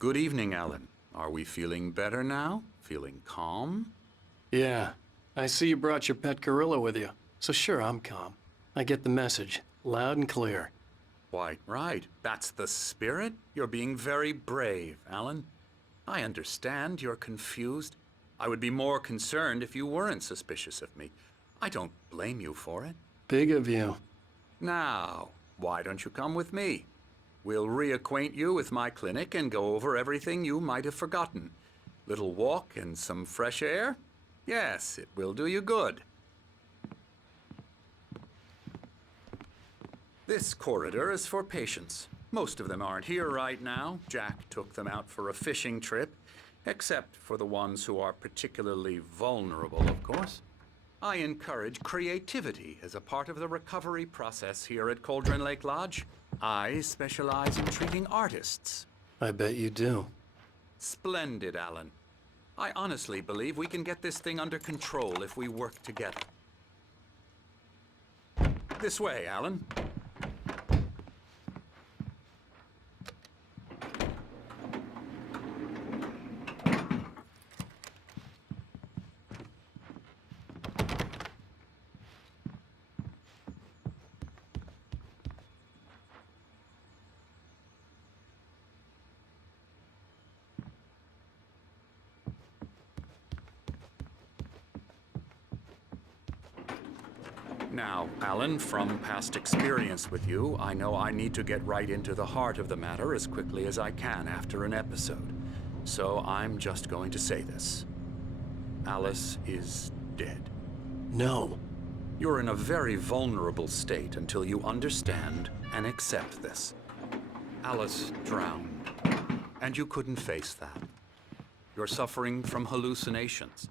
Good evening, Alan. Are we feeling better now? Feeling calm? Yeah. I see you brought your pet gorilla with you. So sure, I'm calm. I get the message. Loud and clear. Quite right. That's the spirit. You're being very brave, Alan. I understand you're confused. I would be more concerned if you weren't suspicious of me. I don't blame you for it. Big of you. Now, why don't you come with me? We'll reacquaint you with my clinic and go over everything you might have forgotten. Little walk and some fresh air? Yes, it will do you good. This corridor is for patients. Most of them aren't here right now. Jack took them out for a fishing trip, except for the ones who are particularly vulnerable, of course. I encourage creativity as a part of the recovery process here at Cauldron Lake Lodge. I specialize in treating artists. I bet you do. Splendid, Alan. I honestly believe we can get this thing under control if we work together. This way, Alan. Now, Alan, from past experience with you, I know I need to get right into the heart of the matter as quickly as I can after an episode. So I'm just going to say this. Alice is dead. No. You're in a very vulnerable state until you understand and accept this. Alice drowned, and you couldn't face that. You're suffering from hallucinations,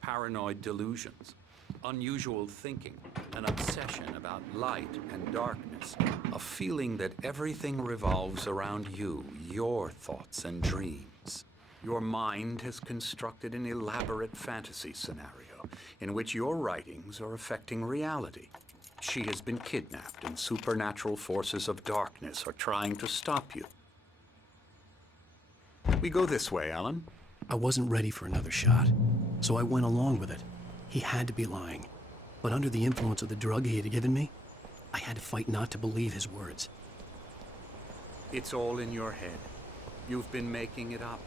paranoid delusions, unusual thinking, an obsession about light and darkness, a feeling that everything revolves around you, your thoughts and dreams. Your mind has constructed an elaborate fantasy scenario in which your writings are affecting reality. She has been kidnapped and supernatural forces of darkness are trying to stop you. We go this way, Alan. I wasn't ready for another shot, so I went along with it. He had to be lying. But under the influence of the drug he had given me, I had to fight not to believe his words. It's all in your head. You've been making it up.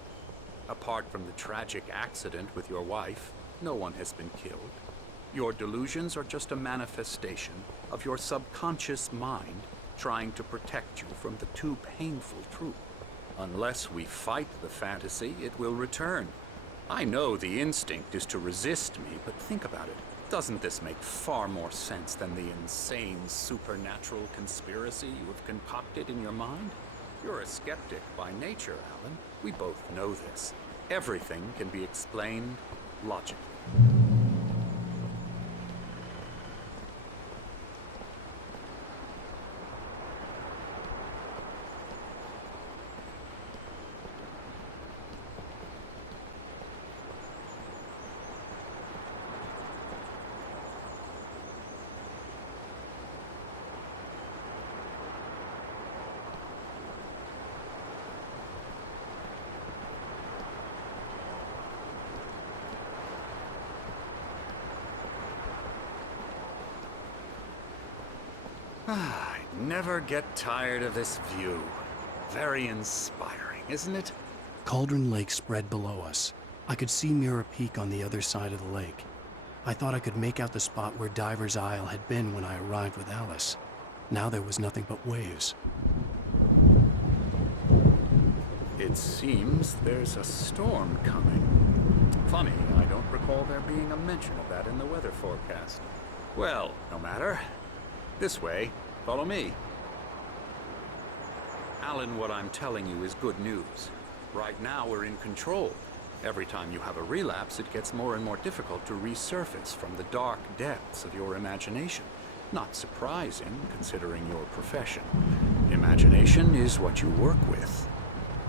Apart from the tragic accident with your wife, no one has been killed. Your delusions are just a manifestation of your subconscious mind trying to protect you from the too painful truth. Unless we fight the fantasy, it will return. I know the instinct is to resist me, but think about it. Doesn't this make far more sense than the insane supernatural conspiracy you have concocted in your mind? You're a skeptic by nature, Alan. We both know this. Everything can be explained logically. I never get tired of this view. Very inspiring, isn't it? Cauldron Lake spread below us. I could see Mirror Peak on the other side of the lake. I thought I could make out the spot where Diver's Isle had been when I arrived with Alice. Now there was nothing but waves. It seems there's a storm coming. Funny, I don't recall there being a mention of that in the weather forecast. Well, no matter. This way. Follow me. Alan, what I'm telling you is good news. Right now, we're in control. Every time you have a relapse, it gets more and more difficult to resurface from the dark depths of your imagination. Not surprising, considering your profession. Imagination is what you work with.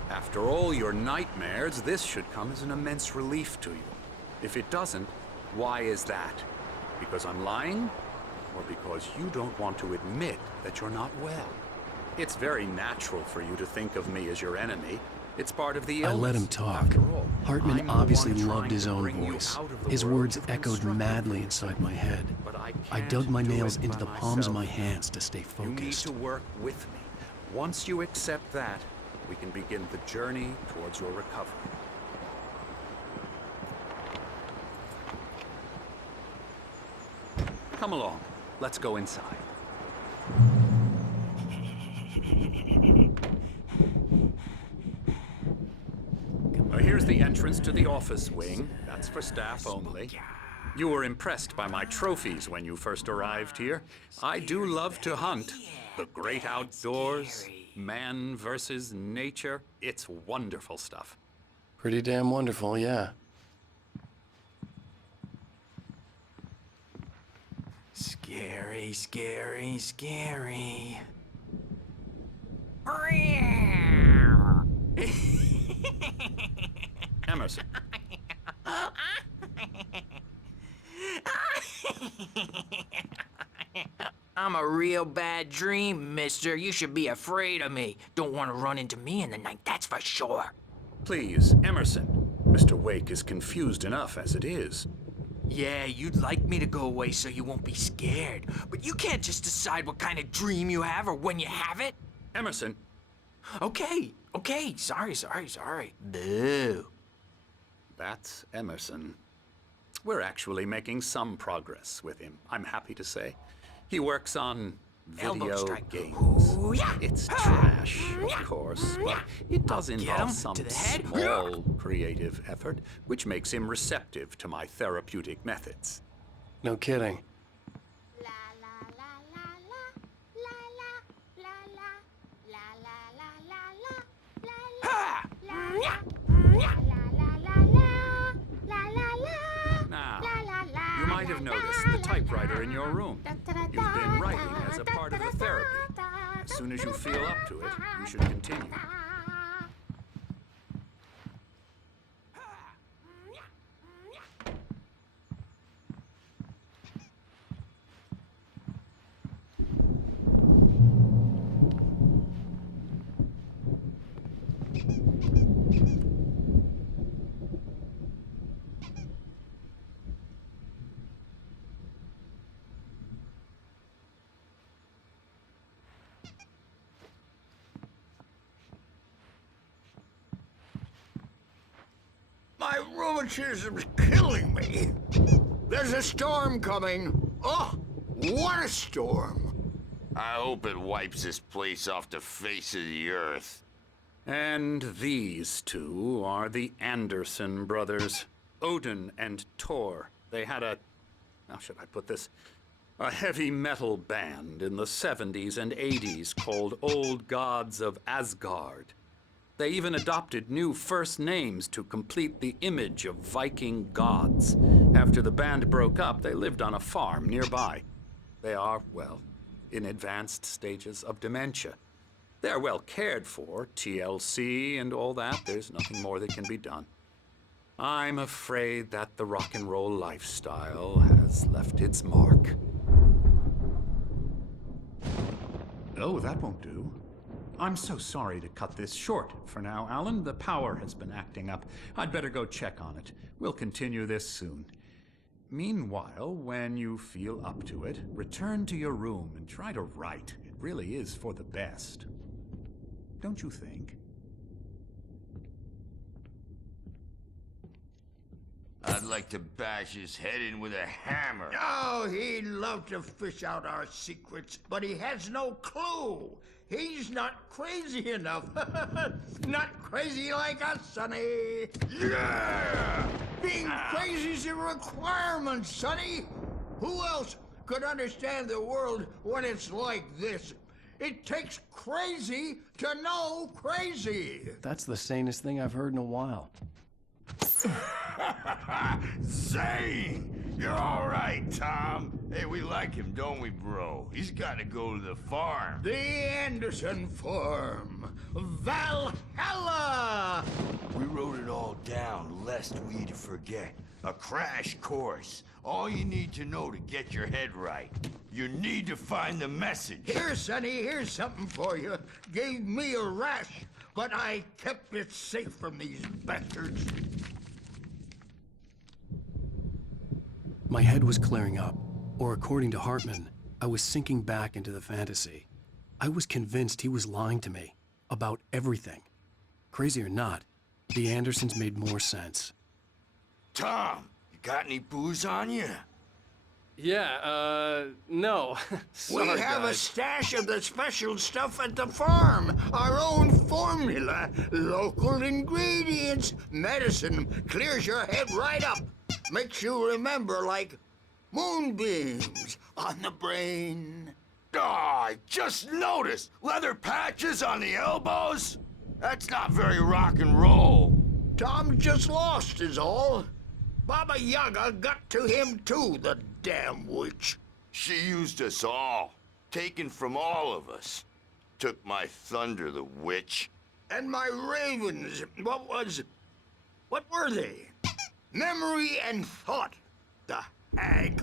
After all your nightmares, this should come as an immense relief to you. If it doesn't, why is that? Because I'm lying? Or because you don't want to admit that you're not well? It's very natural for you to think of me as your enemy. It's part of the I illness. let him talk. After all, Hartman I'm the obviously one loved trying his to own bring you voice. out of the His world words you've echoed constructed madly for inside my head. But I I can't dug my do nails it into by the palms of my myself. hands to stay You need focused. to work with me. Once you accept that, we can begin the journey towards your recovery. Come along. Let's go inside. Here's the entrance to the office wing. That's for staff only. You were impressed by my trophies when you first arrived here. I do love to hunt. The great outdoors, man versus nature. It's wonderful stuff. Pretty damn wonderful, yeah. Scary, scary, scary. Emerson. I'm a real bad dream, mister. You should be afraid of me. Don't want to run into me in the night, that's for sure. Please, Emerson. Mr. Wake is confused enough as it is. Yeah, you'd like me to go away so you won't be scared. But you can't just decide what kind of dream you have or when you have it. Emerson. Okay. Sorry. Boo. That's Emerson. We're actually making some progress with him, I'm happy to say. He works on Elbow video strike. games. Ooh, yeah. It's trash, of course, but it does Get involve him some to the head. small creative effort, which makes him receptive to my therapeutic methods. No kidding. Now, you might have noticed the typewriter in your room. You've been writing as a part of the therapy. As soon as you feel up to it, you should continue. My rheumatism's killing me. There's a storm coming. Oh, what a storm. I hope it wipes this place off the face of the earth. And these two are the Anderson brothers, Odin and Tor. They had how should I put this? A heavy metal band in the 70s and 80s called Old Gods of Asgard. They even adopted new first names to complete the image of Viking gods. After the band broke up, they lived on a farm nearby. They are, well, in advanced stages of dementia. They're well cared for, TLC and all that. There's nothing more that can be done. I'm afraid that the rock and roll lifestyle has left its mark. Oh, that won't do. I'm so sorry to cut this short for now, Alan. The power has been acting up. I'd better go check on it. We'll continue this soon. Meanwhile, when you feel up to it, return to your room and try to write. It really is for the best. Don't you think? I'd like to bash his head in with a hammer. Oh, he'd love to fish out our secrets, but he has no clue. He's not crazy enough. Not crazy like us, Sonny. Yeah! Being crazy's a requirement, Sonny. Who else could understand the world when it's like this? It takes crazy to know crazy. That's the sanest thing I've heard in a while. Zane! You're all right, Tom. Hey, we like him, don't we, bro? He's got to go to the farm. The Anderson Farm. Valhalla! We wrote it all down, lest we forget. A crash course. All you need to know to get your head right. You need to find the message. Here, Sonny, here's something for you. Gave me a rash but I kept it safe from these bastards. My head was clearing up, or according to Hartman, I was sinking back into the fantasy. I was convinced he was lying to me about everything. Crazy or not, the Andersons made more sense. Tom, you got any booze on you? Yeah, no. Sorry, We have a guys. stash of the special stuff at the farm. Our own formula. Local ingredients. Medicine clears your head right up. Makes you remember like moonbeams on the brain. Oh, I just noticed. Leather patches on the elbows? That's not very rock and roll. Tom just lost is all. Baba Yaga got to him too, the damn witch. She used us all. Taken from all of us. Took my thunder, the witch. And my ravens, what were they? Memory and thought, the hag.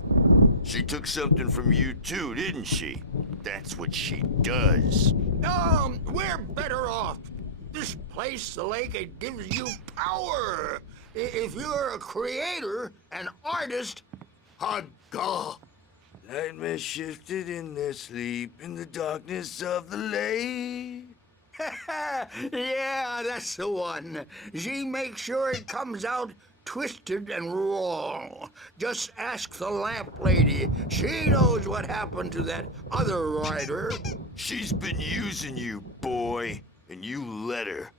She took something from you too, didn't she? That's what she does. We're better off. This place, the lake, it gives you power. If you're a creator, an artist, a god. Nightmare shifted in their sleep in the darkness of the lake. Yeah, that's the one. She makes sure it comes out twisted and wrong. Just ask the lamp lady. She knows what happened to that other writer. She's been using you, boy, and you let her.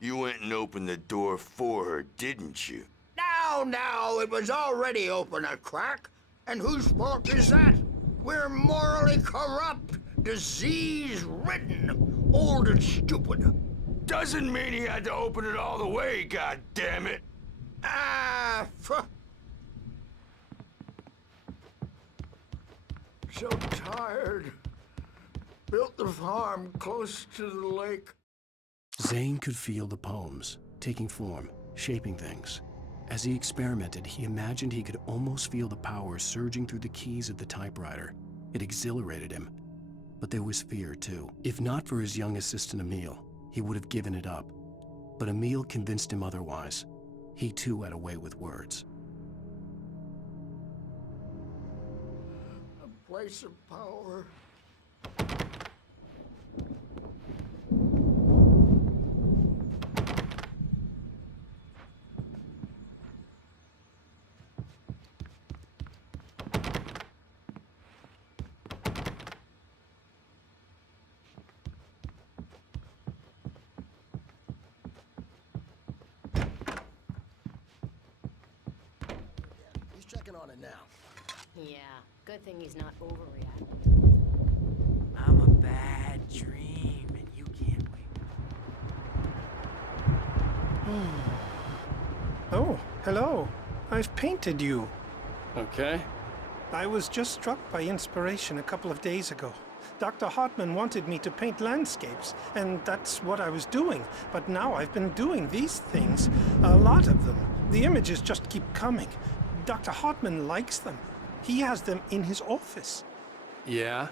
You went and opened the door for her, didn't you? Now, it was already open a crack. And whose fault is that? We're morally corrupt, disease-ridden, old and stupid. Doesn't mean he had to open it all the way, goddammit. So tired. Built the farm close to the lake. Zane could feel the poems, taking form, shaping things. As he experimented, he imagined he could almost feel the power surging through the keys of the typewriter. It exhilarated him. But there was fear, too. If not for his young assistant Emil, he would have given it up. But Emil convinced him otherwise. He too had a way with words. A place of power. He's checking on it now. Yeah, good thing he's not overreacting. I'm a bad dream, and you can't wake up. Oh, hello. I've painted you. Okay. I was just struck by inspiration a couple of days ago. Dr. Hartman wanted me to paint landscapes, and that's what I was doing. But now I've been doing these things, a lot of them. The images just keep coming. Dr. Hartman likes them. He has them in his office. Yeah?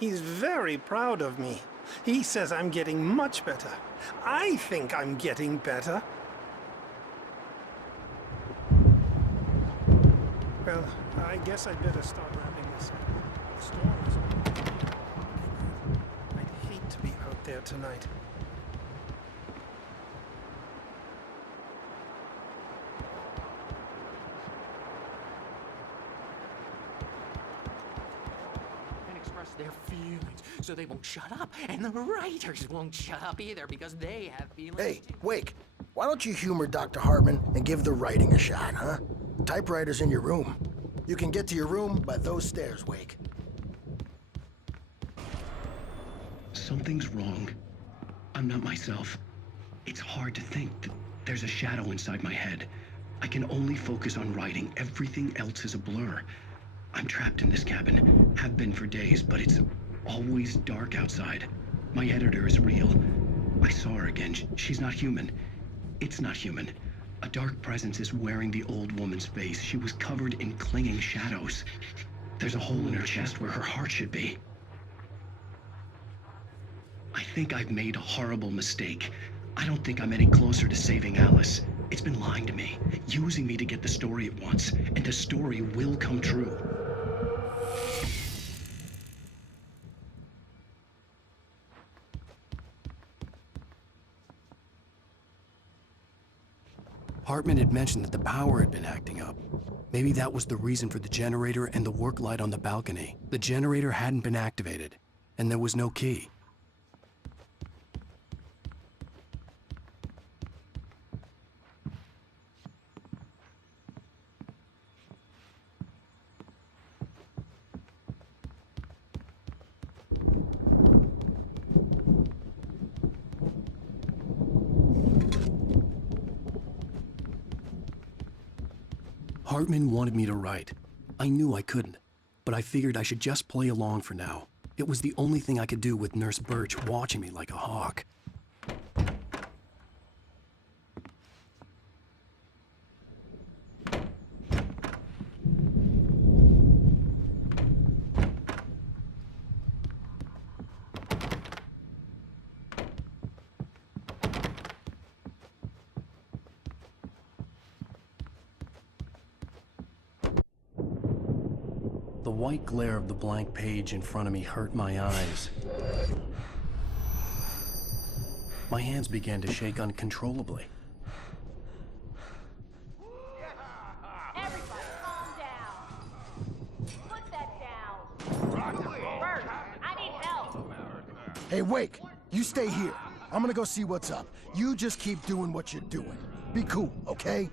He's very proud of me. He says I'm getting much better. I think I'm getting better. Well, I guess I'd better start wrapping this up. The storm is on. I'd hate to be out there tonight. And express their feelings so they won't shut up. And the writers won't shut up either because they have feelings. Hey, too. Wake, why don't you humor Dr. Hartman and give the writing a shot, huh? Typewriter's in your room. You can get to your room by those stairs, Wake. Something's wrong. I'm not myself. It's hard to think that there's a shadow inside my head. I can only focus on writing. Everything else is a blur. I'm trapped in this cabin. Have been for days, but it's always dark outside. My editor is real. I saw her again. She's not human. It's not human. A dark presence is wearing the old woman's face. She was covered in clinging shadows. There's a hole in her chest where her heart should be. I think I've made a horrible mistake. I don't think I'm any closer to saving Alice. It's been lying to me, using me to get the story it wants, and the story will come true. Hartman had mentioned that the power had been acting up. Maybe that was the reason for the generator and the work light on the balcony. The generator hadn't been activated, and there was no key. Hartman wanted me to write. I knew I couldn't, but I figured I should just play along for now. It was the only thing I could do with Nurse Birch watching me like a hawk. The white glare of the blank page in front of me hurt my eyes. My hands began to shake uncontrollably. Everybody calm down. Put that down. Bert, I need help. Hey, Wake, you stay here. I'm gonna go see what's up. You just keep doing what you're doing. Be cool, okay?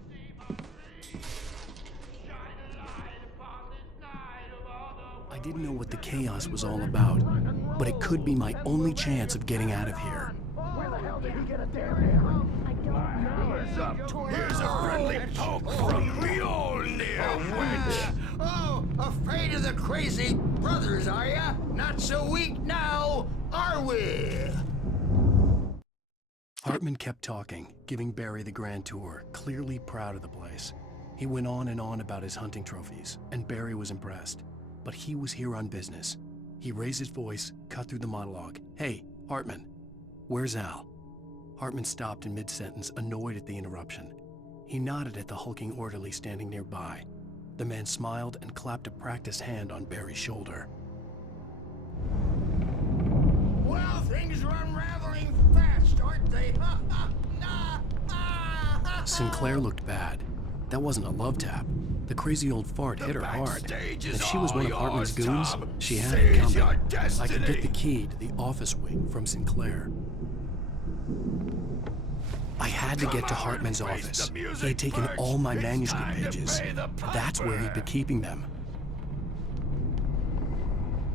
I didn't know what the chaos was all about, but it could be my only chance of getting out of here. Where the hell did he get a damn hammer? I don't know. Here's a friendly poke from Mjolnir, wench! Oh, afraid of the crazy brothers, are ya? Not so weak now, are we? Hartman kept talking, giving Barry the grand tour, clearly proud of the place. He went on and on about his hunting trophies, and Barry was impressed. But he was here on business. He raised his voice, cut through the monologue. Hey, Hartman, where's Al? Hartman stopped in mid-sentence, annoyed at the interruption. He nodded at the hulking orderly standing nearby. The man smiled and clapped a practiced hand on Barry's shoulder. Well, things are unraveling fast, aren't they? Sinclair looked bad. That wasn't a love tap. The crazy old fart hit her hard. If she was one of Hartman's goons, she had it coming. I could get the key to the office wing from Sinclair. I had to get to Hartman's office. He had taken all my manuscript pages. That's where he'd been keeping them.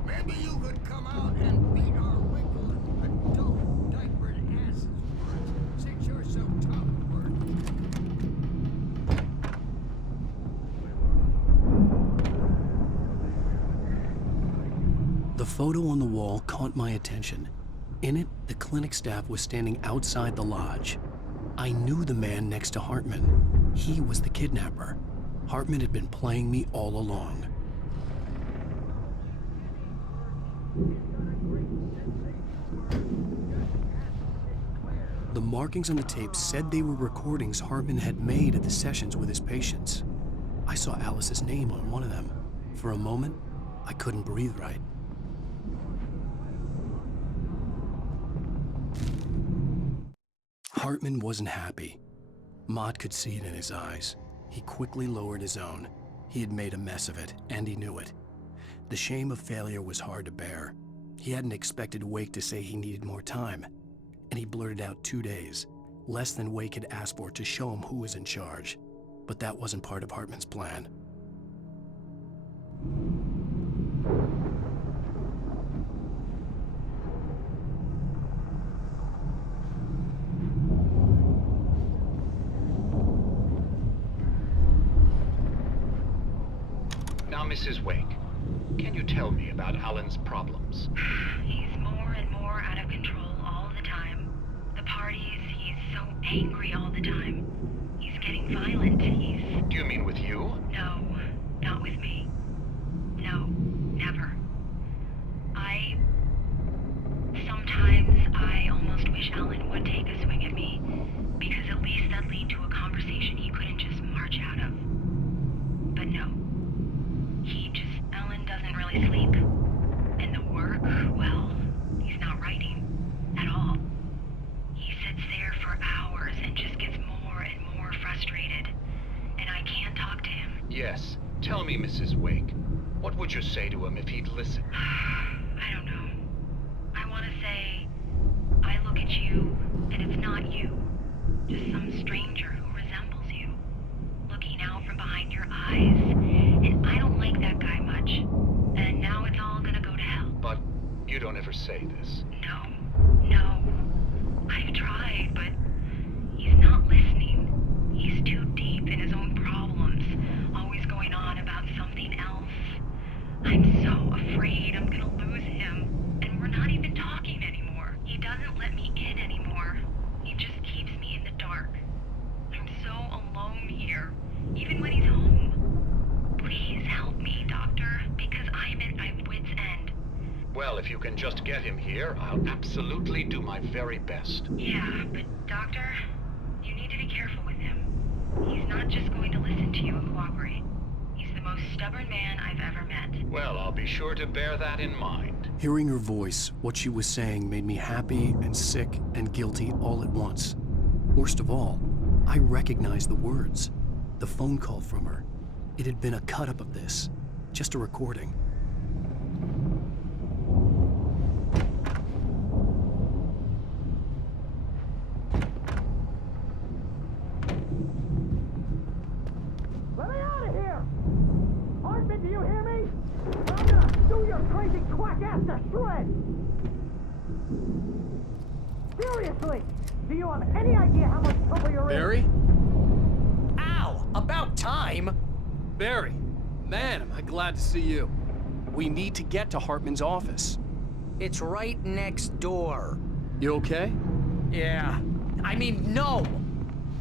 Maybe you could come out and beat our wrinkled, adult, diapered asses for us, since you're so tough. The photo on the wall caught my attention. In it, the clinic staff was standing outside the lodge. I knew the man next to Hartman. He was the kidnapper. Hartman had been playing me all along. The markings on the tape said they were recordings Hartman had made at the sessions with his patients. I saw Alice's name on one of them. For a moment, I couldn't breathe right. Hartman wasn't happy. Mott could see it in his eyes. He quickly lowered his own. He had made a mess of it, and he knew it. The shame of failure was hard to bear. He hadn't expected Wake to say he needed more time, and he blurted out 2 days, less than Wake had asked for to show him who was in charge. But that wasn't part of Hartman's plan. Now, Mrs. Wake, can you tell me about Alan's problems? He's more and more out of control all the time. The parties, he's so angry all the time. He's getting violent. Do you mean with you? No, not with me. No, never. Sometimes I almost wish Alan would take a swing at me. to sleep. And the work, well, he's not writing at all. He sits there for hours and just gets more and more frustrated. And I can't talk to him. Yes. Tell me, Mrs. Wake. What would you say to him if he'd listen? I don't know. I want to say, I look at you, and it's not you. Just some stranger who resembles you. Looking out from behind your eyes. And I don't like that guy much. And now it's all gonna go to hell. But you don't ever say this. No. I've tried, but he's not listening. He's too deep in his own problems, always going on about something else. I'm so afraid I'm gonna lose him, and we're not even talking anymore. He doesn't let me in anymore. He just keeps me in the dark. I'm so alone here, even when he's home. Please help me, Doctor, because I'm at my wit's end. Well, if you can just get him here, I'll absolutely do my very best. Yeah, but Doctor, you need to be careful with him. He's not just going to listen to you and cooperate. He's the most stubborn man I've ever met. Well, I'll be sure to bear that in mind. Hearing her voice, what she was saying made me happy and sick and guilty all at once. Worst of all, I recognized the words. The phone call from her. It had been a cut-up of this. Just a recording. Let me out of here! Hartman, do you hear me? I'm gonna do your crazy quack ass to shreds! Seriously, do you have any idea how much trouble you're in? Barry? Ow! About time! Barry, man, am I glad to see you. We need to get to Hartman's office. It's right next door. You okay? Yeah. I mean, no!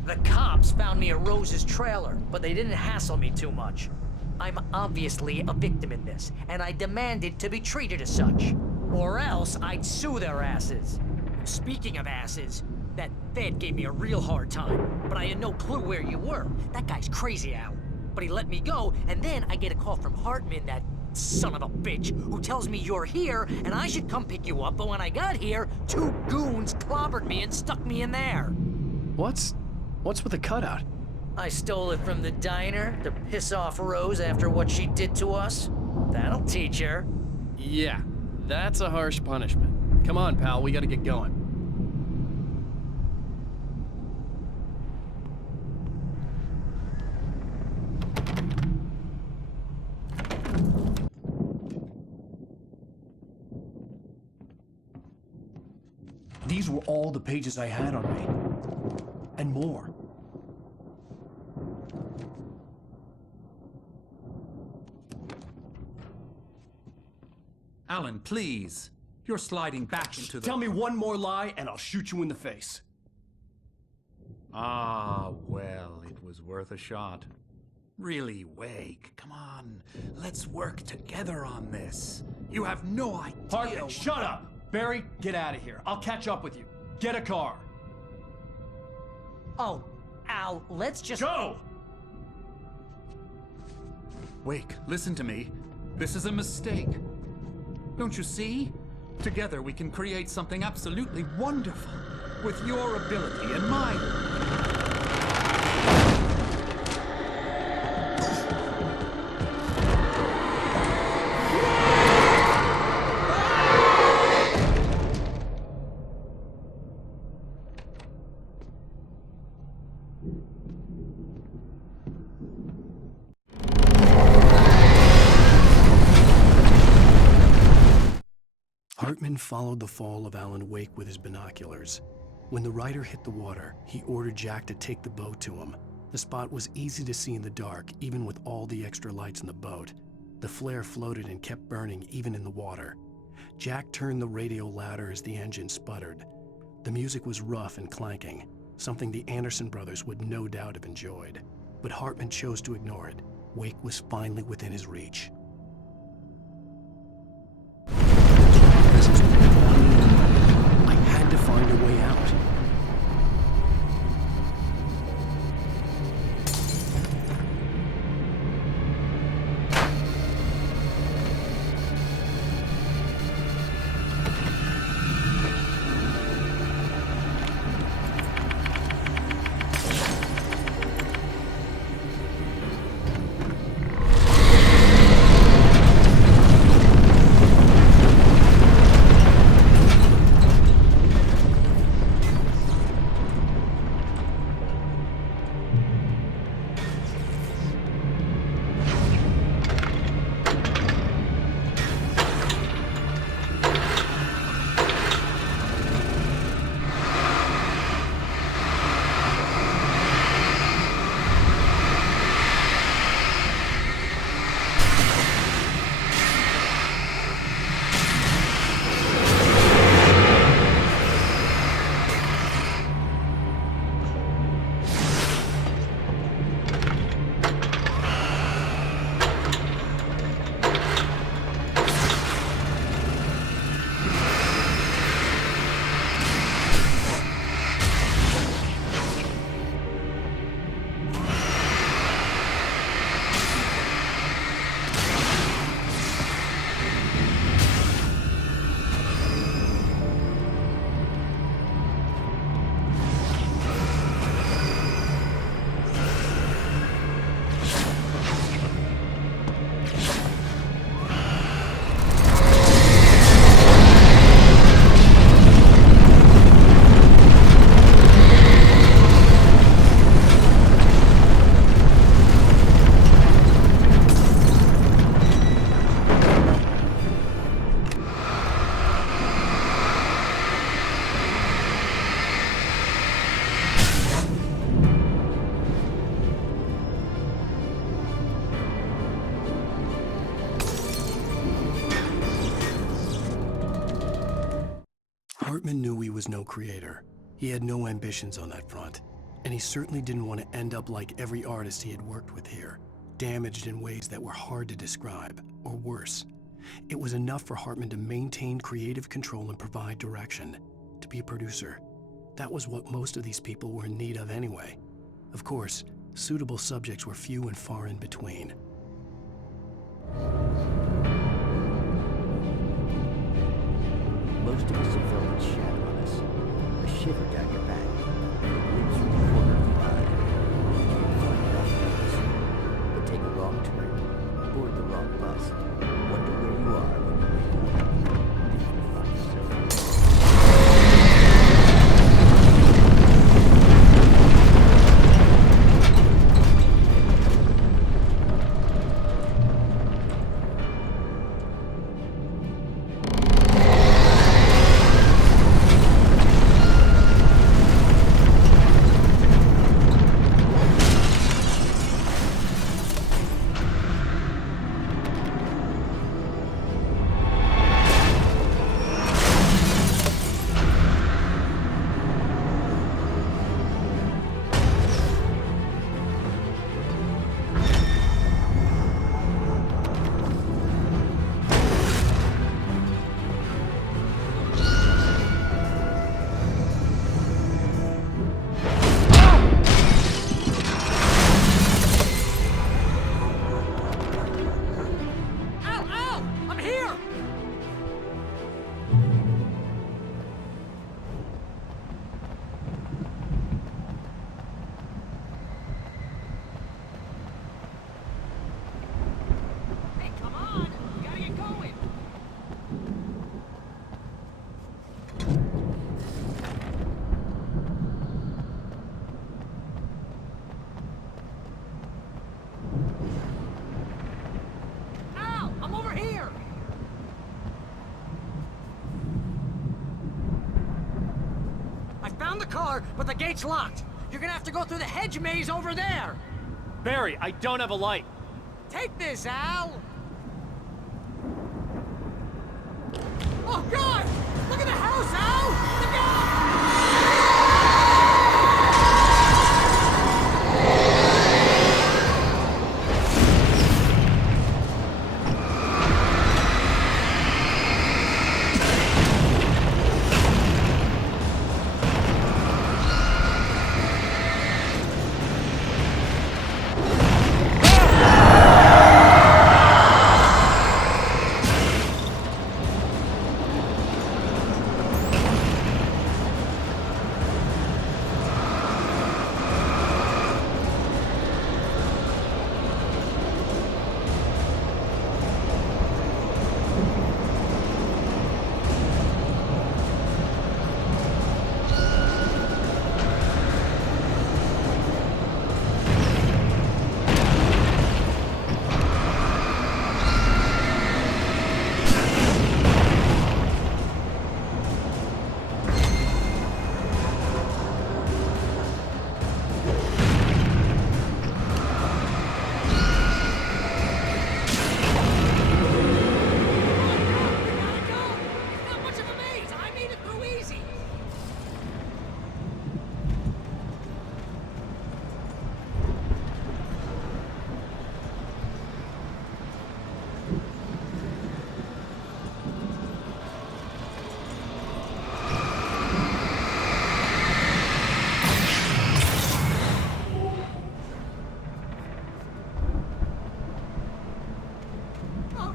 The cops found me at Rose's trailer, but they didn't hassle me too much. I'm obviously a victim in this, and I demanded to be treated as such. Or else I'd sue their asses. Speaking of asses, that Fed gave me a real hard time, but I had no clue where you were. That guy's crazy, Al. But he let me go, and then I get a call from Hartman, that son of a bitch, who tells me you're here, and I should come pick you up, but when I got here, 2 goons clobbered me and stuck me in there. What's with the cutout? I stole it from the diner to piss off Rose after what she did to us. That'll teach her. Yeah, that's a harsh punishment. Come on, pal, we gotta get going. These were all the pages I had on me. And more. Alan, please. You're sliding back into the... Tell me one more lie and I'll shoot you in the face. Ah, well, it was worth a shot. Really, Wake, come on. Let's work together on this. You have no idea... Hartman, shut up! Barry, get out of here. I'll catch up with you. Get a car. Oh, Al, let's just... Go! Wake, listen to me. This is a mistake. Don't you see? Together we can create something absolutely wonderful. With your ability and mine. Hartman followed the fall of Alan Wake with his binoculars. When the rider hit the water, he ordered Jack to take the boat to him. The spot was easy to see in the dark, even with all the extra lights in the boat. The flare floated and kept burning even in the water. Jack turned the radio louder as the engine sputtered. The music was rough and clanking, something the Anderson brothers would no doubt have enjoyed. But Hartman chose to ignore it. Wake was finally within his reach. I had to find a way out. Hartman knew he was no creator. He had no ambitions on that front. And he certainly didn't want to end up like every artist he had worked with here, damaged in ways that were hard to describe, or worse. It was enough for Hartman to maintain creative control and provide direction, to be a producer. That was what most of these people were in need of anyway. Of course, suitable subjects were few and far in between. Most of us have felt its shadow on us. A shiver down your back. A glimpse from the corner of the eye. You can't find it on purpose. But take a wrong turn, board the wrong bus, wonder where you are when you wake up. Then you'll find yourself. The car, but the gate's locked. You're gonna have to go through the hedge maze over there. Barry, I don't have a light. Take this, Al. Oh, God! Look at the house, Al! Look out!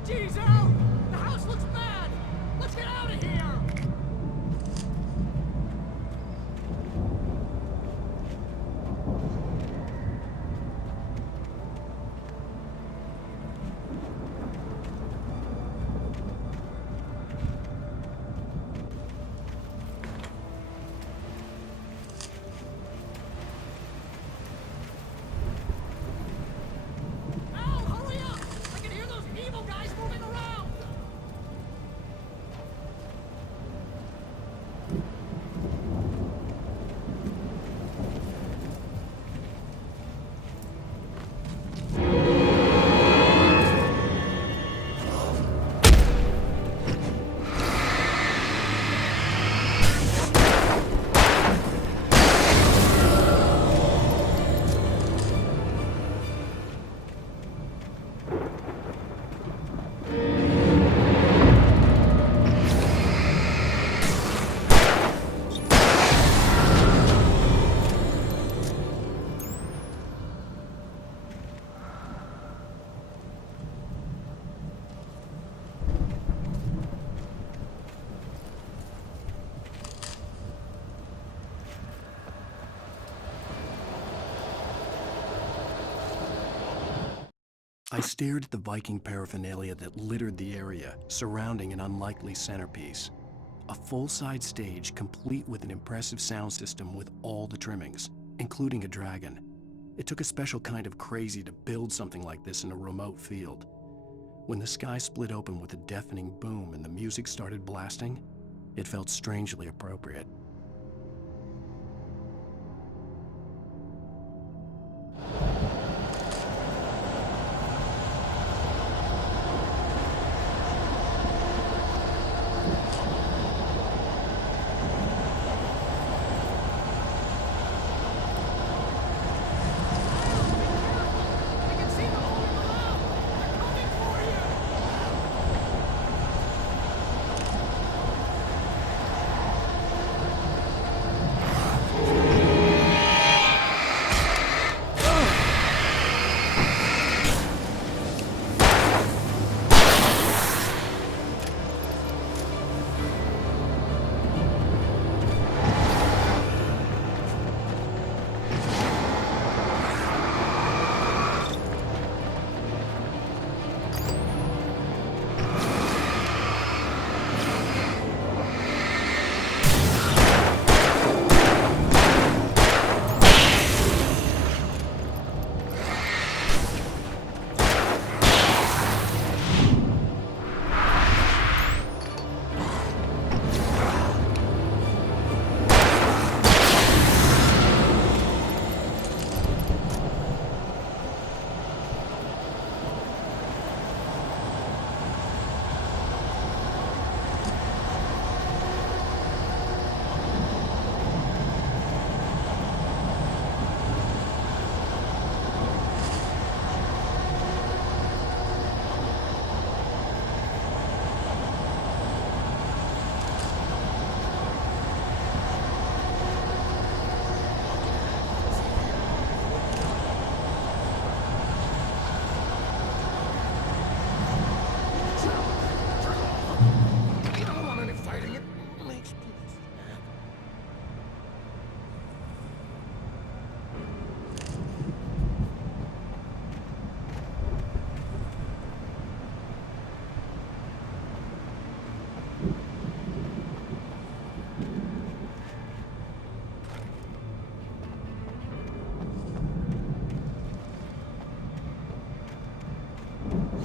Jeez, Al! The house looks bad! Let's get out of here! Al, hurry up! I can hear those evil guys moving around! I stared at the Viking paraphernalia that littered the area, surrounding an unlikely centerpiece. A full-size stage complete with an impressive sound system with all the trimmings, including a dragon. It took a special kind of crazy to build something like this in a remote field. When the sky split open with a deafening boom and the music started blasting, it felt strangely appropriate.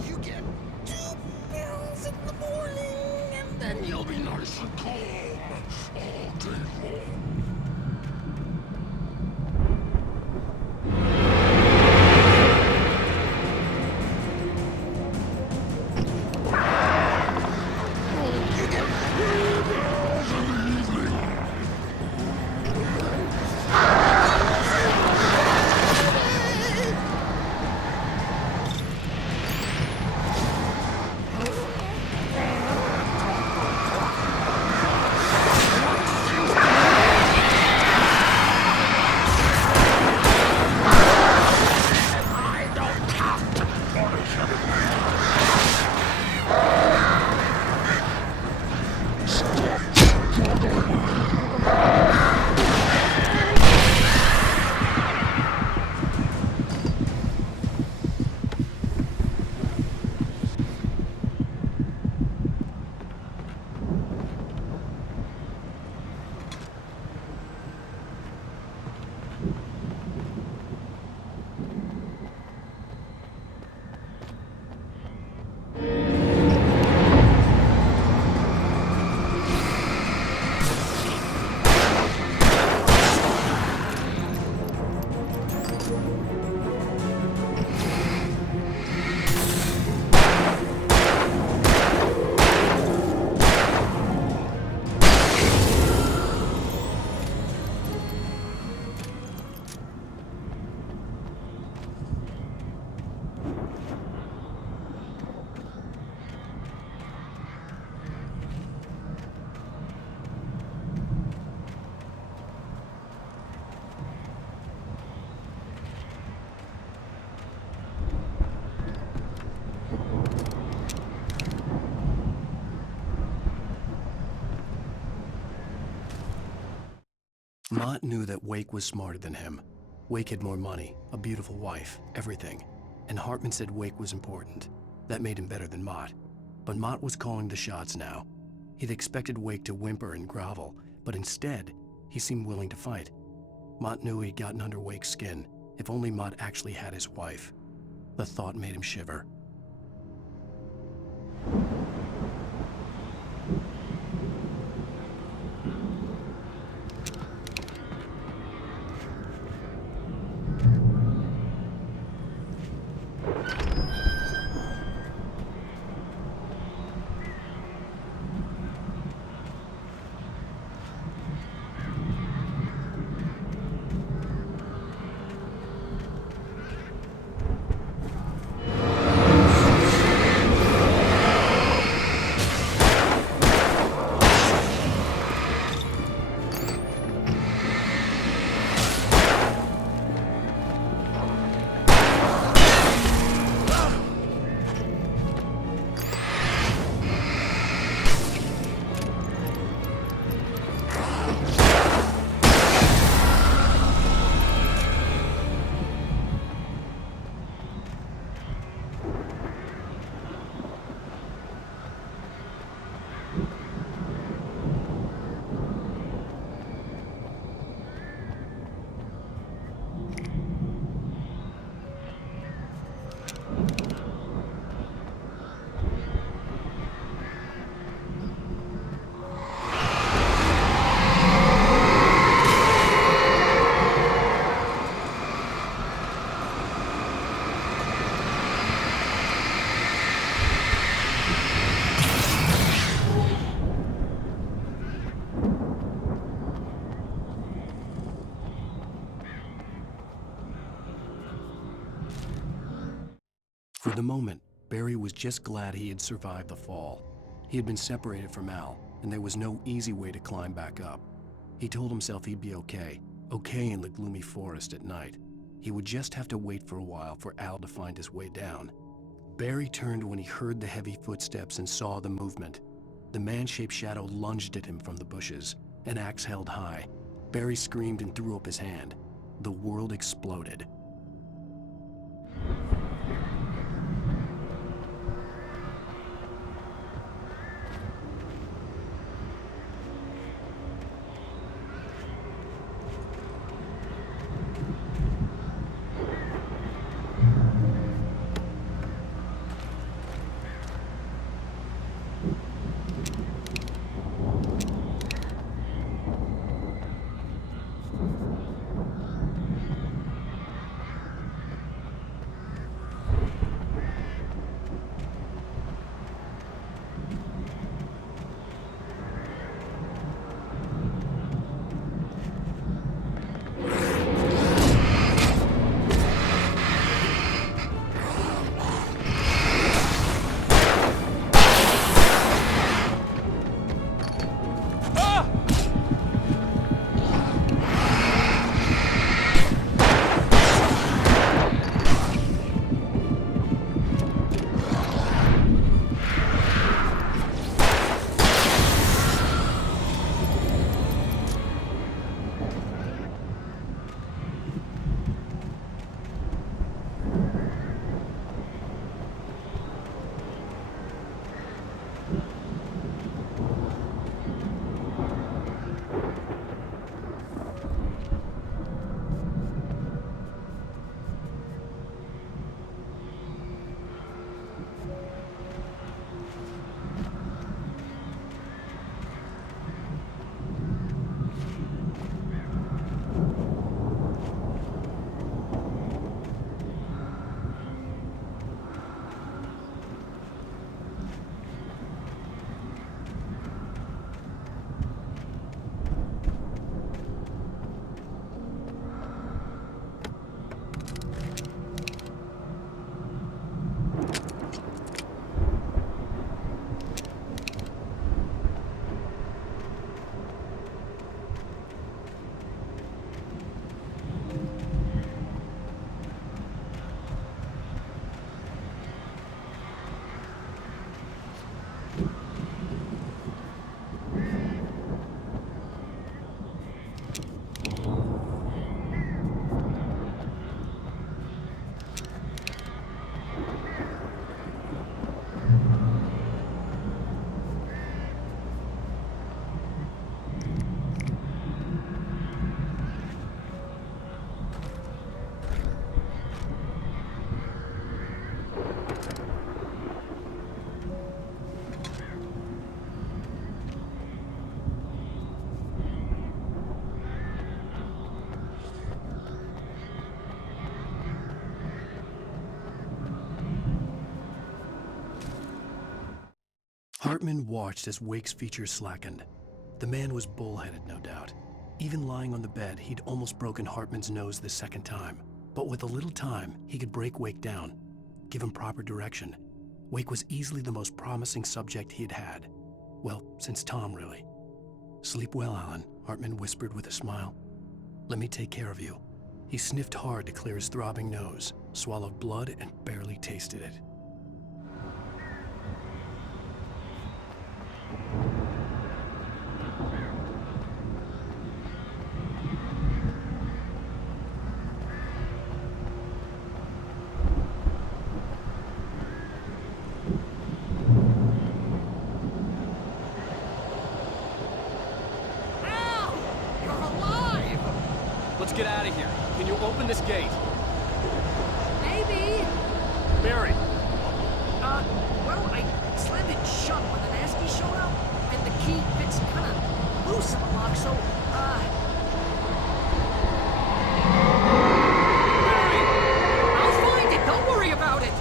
You get 2 pills in the morning, and then you'll be nice and calm all day long. You get 3 pills in the evening. Mott knew that Wake was smarter than him. Wake had more money, a beautiful wife, everything. and Hartman said Wake was important. That made him better than Mott. But Mott was calling the shots now. He'd expected Wake to whimper and grovel, but instead, he seemed willing to fight. Mott knew he'd gotten under Wake's skin. If only Mott actually had his wife. The thought made him shiver. For the moment, Barry was just glad he had survived the fall. He had been separated from Al, and there was no easy way to climb back up. He told himself he'd be okay in the gloomy forest at night. He would just have to wait for a while for Al to find his way down. Barry turned when he heard the heavy footsteps and saw the movement. The man-shaped shadow lunged at him from the bushes, an axe held high. Barry screamed and threw up his hand. The world exploded. Hartman watched as Wake's features slackened. The man was bullheaded, no doubt. Even lying on the bed, he'd almost broken Hartman's nose the second time. But with a little time, he could break Wake down, give him proper direction. Wake was easily the most promising subject he'd had. Well, since Tom, really. "Sleep well, Alan," Hartman whispered with a smile. "Let me take care of you." He sniffed hard to clear his throbbing nose, swallowed blood, and barely tasted it. Let's get out of here. Can you open this gate? Maybe. Barry! Well, I slammed it shut when the nasty showed up, and the key fits kind of loose in the lock, so, Barry! I'll find it! Don't worry about it!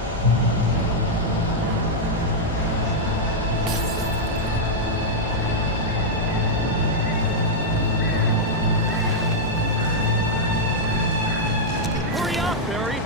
Hurry up, Barry!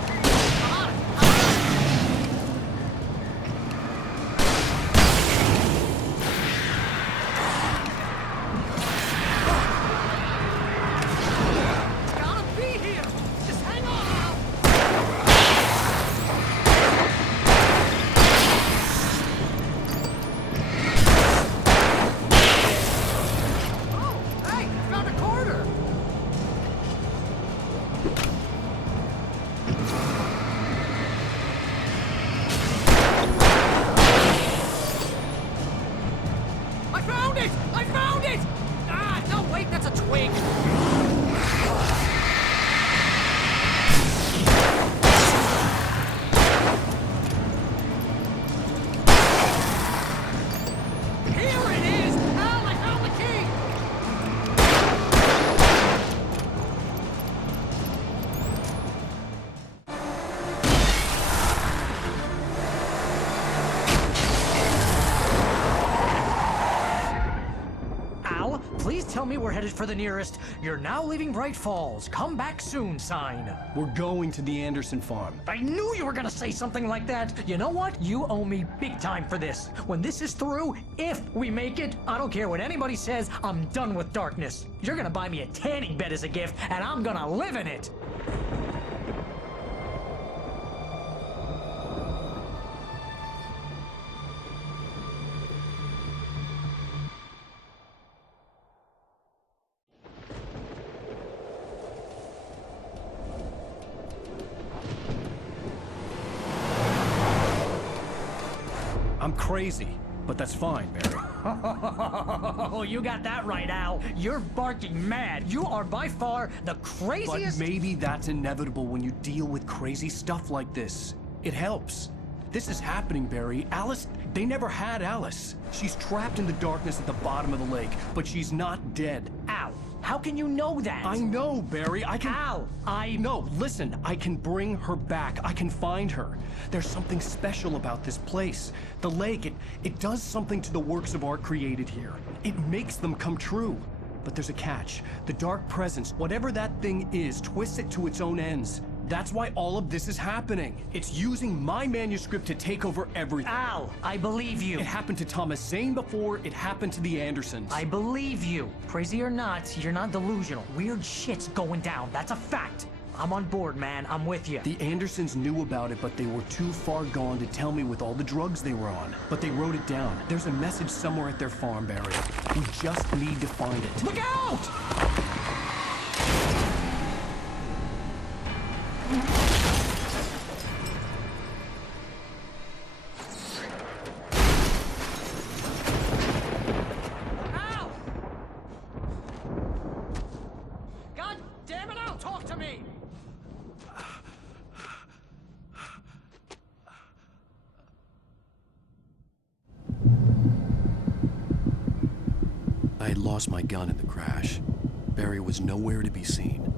I found it! Ah, no, wait, that's a twig. Here it is! Al, I found the key! Please tell me we're headed for the nearest "You're now leaving Bright Falls. Come back soon" sign. We're going to the Anderson farm. I knew you were gonna say something like that. You know what? You owe me big time for this. When this is through, if we make it, I don't care what anybody says, I'm done with darkness. You're gonna buy me a tanning bed as a gift, and I'm gonna live in it. I'm crazy, but that's fine, Barry. Oh, you got that right, Al. You're barking mad. You are by far the craziest— But maybe that's inevitable when you deal with crazy stuff like this. It helps. This is happening, Barry. Alice, they never had Alice. She's trapped in the darkness at the bottom of the lake, but she's not dead. Al, how can you know that? I know, Barry. I can— Al, No, listen. I can bring her back. I can find her. There's something special about this place. The lake, it does something to the works of art created here. It makes them come true. But there's a catch. The dark presence, whatever that thing is, twists it to its own ends. That's why all of this is happening. It's using my manuscript to take over everything. Al, I believe you. It happened to Thomas Zane before, it happened to the Andersons. I believe you. Crazy or not, you're not delusional. Weird shit's going down. That's a fact. I'm on board, man. I'm with you. The Andersons knew about it, but they were too far gone to tell me with all the drugs they were on. But they wrote it down. There's a message somewhere at their farm, Barry. We just need to find it. Look out! Al! God damn it, Al, talk to me! I had lost my gun in the crash. Barry was nowhere to be seen.